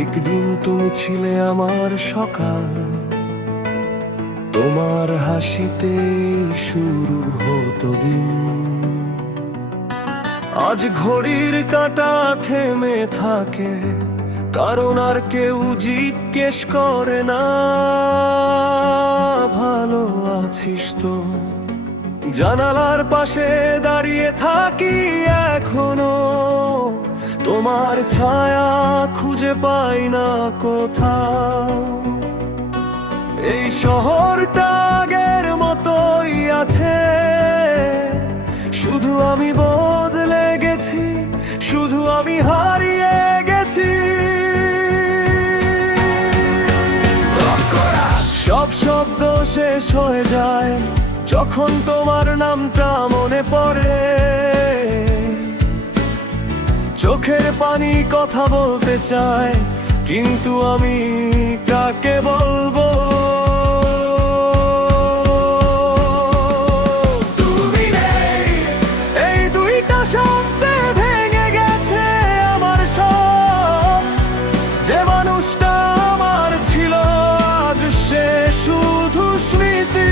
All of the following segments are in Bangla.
একদিন তুমি ছিলে আমার সকাল, তোমার হাসিতে শুরু হতো দিন। আজ ঘড়ির কাঁটা থেমে থাকে, কারণ আর কেউ জিজ্ঞেস করে না ভালো আছিস তো। জানালার পাশে দাঁড়িয়ে থাকি এখনো, তোমার ছায়া খুঁজে পাই না কোথাও। এই শহরটা আগের মতোই আছে, শুধু আমি বদলে গেছি, শুধু আমি হারিয়ে গেছি। সব শব্দ শেষ হয়ে যায় যখন তোমার নামটা মনে পড়ে। চোখের পানি কথা বলতে চায়, কিন্তু আমি কাকে বলবো? তুমি নেই, এই দুইটা শব্দে ভেঙে গেছে আমার সব। যে মানুষটা আমার ছিল আজ সে শুধু স্মৃতি।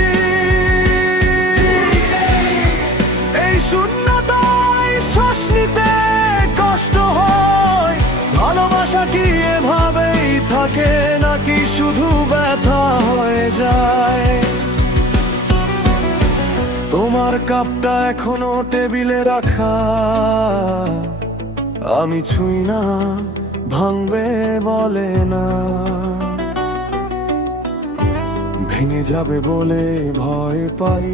এই শূন্যতায় শ্বাস নিতে কষ্ট হয়, ভালোবাসা কি এভাবেই থাকে নাকি শুধু ব্যথা হয়ে যায়? তোমার কাপটা এখনো টেবিলে রাখা, আমি ছুঁই না, ভাঙবে বলে না। ভেঙে যাবে বলে ভয় পাই।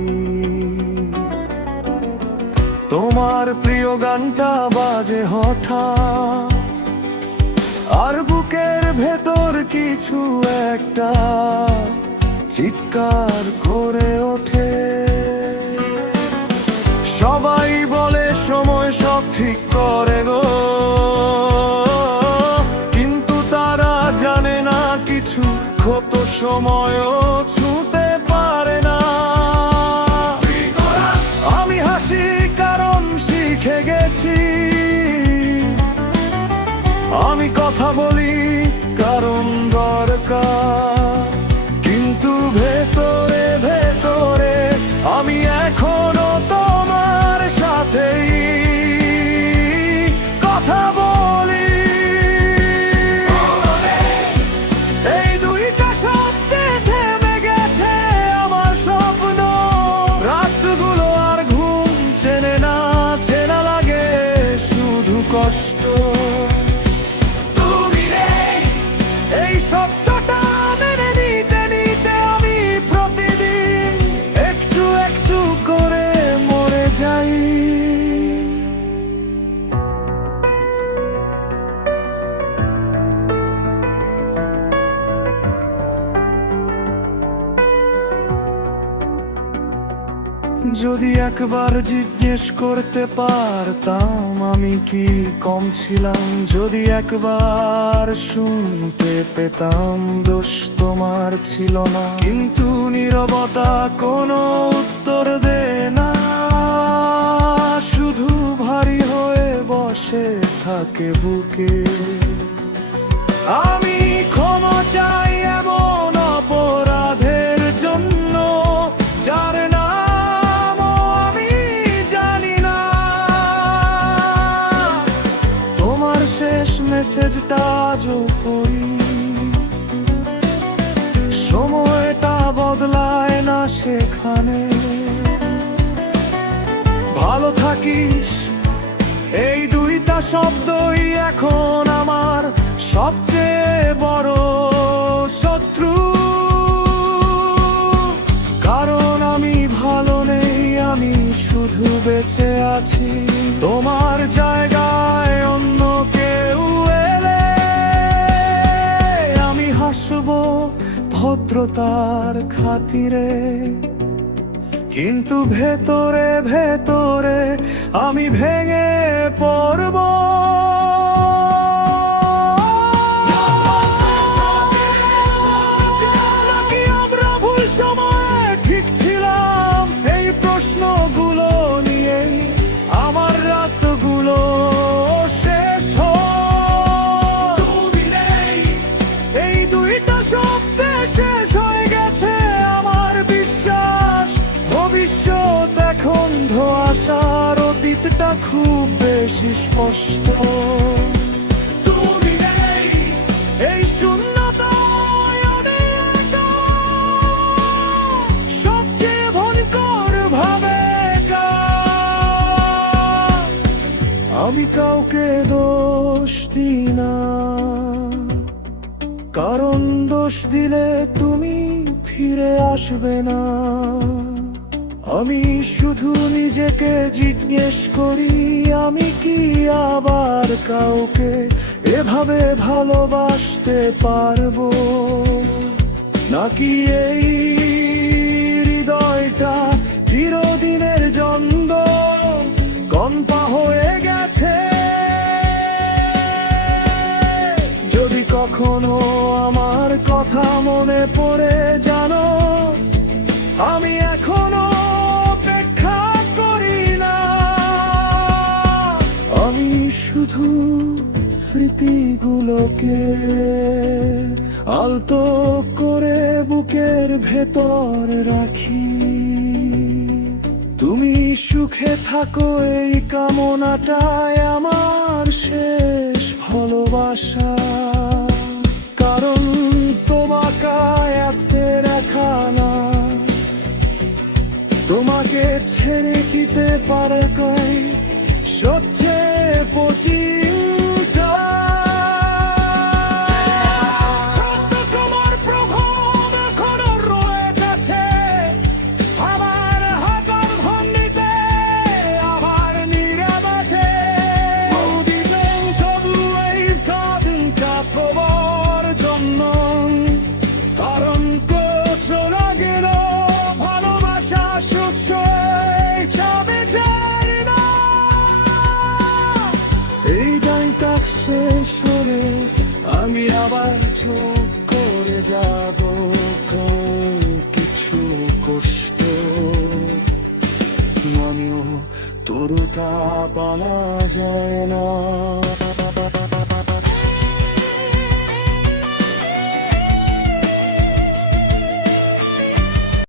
তোমার প্রিয় গানটা বাজে হঠাৎ, আর বুকের ভেতর কিছু একটা চিৎকার করে ওঠে। সবাই বলে সময় সব ঠিক করে গো, কিন্তু তারা জানে না কিছু ক্ষত সময়ও ছুঁতে পারে না। আমি হাসি কারণ শিখে গেছি, আমি কথা বলি কারণ দরকার, কিন্তু ভেতরে ভেতরে আমি এখনো তোমার সাথেই কথা বলি। এই দুইটা শব্দে থেমে গেছে আমার স্বপ্ন। রাতগুলো আর ঘুম চেনে না, চেনা লাগে শুধু কষ্ট। এই শব্দটা মেনে নিতে নিতে আমি প্রতিদিন একটু একটু করে মরে যাই। যদি একবার জিজ্ঞেস করতে পারতাম আমি কি কম ছিলাম, যদি একবার শুনতে পেতাম দোষ তোমার ছিল না। কিন্তু নীরবতা কোনো উত্তর দেয় না, শুধু ভারী হয়ে বসে থাকে বুকে। আমি ক্ষমা চাই এমন অপরাধের জন্য যার নামও আমি জানি না। তোমার শেষ মেসেজটা আজও পড়ি, সময়টা বদলায় না সেখানে। ভালো থাকিস, এই দুইটা শব্দই এখন আমার সবচেয়ে বড় শত্রু। কারণ আমি ভালো নেই, আমি শুধু বেঁচে আছি তোমার জায়গায় অন্য কেউ এলে। আমি হাসবো ভদ্রতার খাতিরে, কিন্তু ভেতরে ভেতরে আমি ভেঙে পড়বো। নাকি আমরা ভুল সময়ে ঠিক ছিলাম, এই প্রশ্নগুলো নিয়েই আমার রাতগুলো শেষ হয়। তুমি নেই, স্পষ্ট। তুমি এই শূন্যতায় আমি একা, সবচেয়ে ভয়ঙ্কর ভাবে একা। আমি কাউকে দোষ দিই না, কারণ দোষ দিলে তুমি ফিরে আসবে না। আমি শুধু নিজেকে জিজ্ঞেস করি, আমি কি আবার কাউকে এভাবে ভালোবাসতে পারবো? নাকি এই হৃদয়টা চিরদিনের জন্য কম্পা হয়ে গেছে? যদি কখনো আমার কথা মনে পড়ে জানো, আমি এখনো অপেক্ষা করি না। আমি শুধু স্মৃতিগুলোকে আলতো করে বুকের ভেতর রাখি। তুমি সুখে থাকো এই কামনাটাই আমার শেষ ভালোবাসা। কারণ তোমাকে এতে রাখা না, তোমাকে ছেড়ে দিতে পারে কই সবচেয়ে পচিন্তা। তোমার প্রভাব এখনো রয়ে গেছে আমার হাজার ভঙ্গিতে, আমার নীরবতে। দিবেন তবু এই কাঁদনটা তোমার জন্য, কারণ তো চলে গেল ভালোবাসা সুখ চাবে যায় না। এই গানটা শেষ হলে আমি আবার চোখ করে যাব কিছু কষ্ট। আমিও তোরটা পালা যায় না।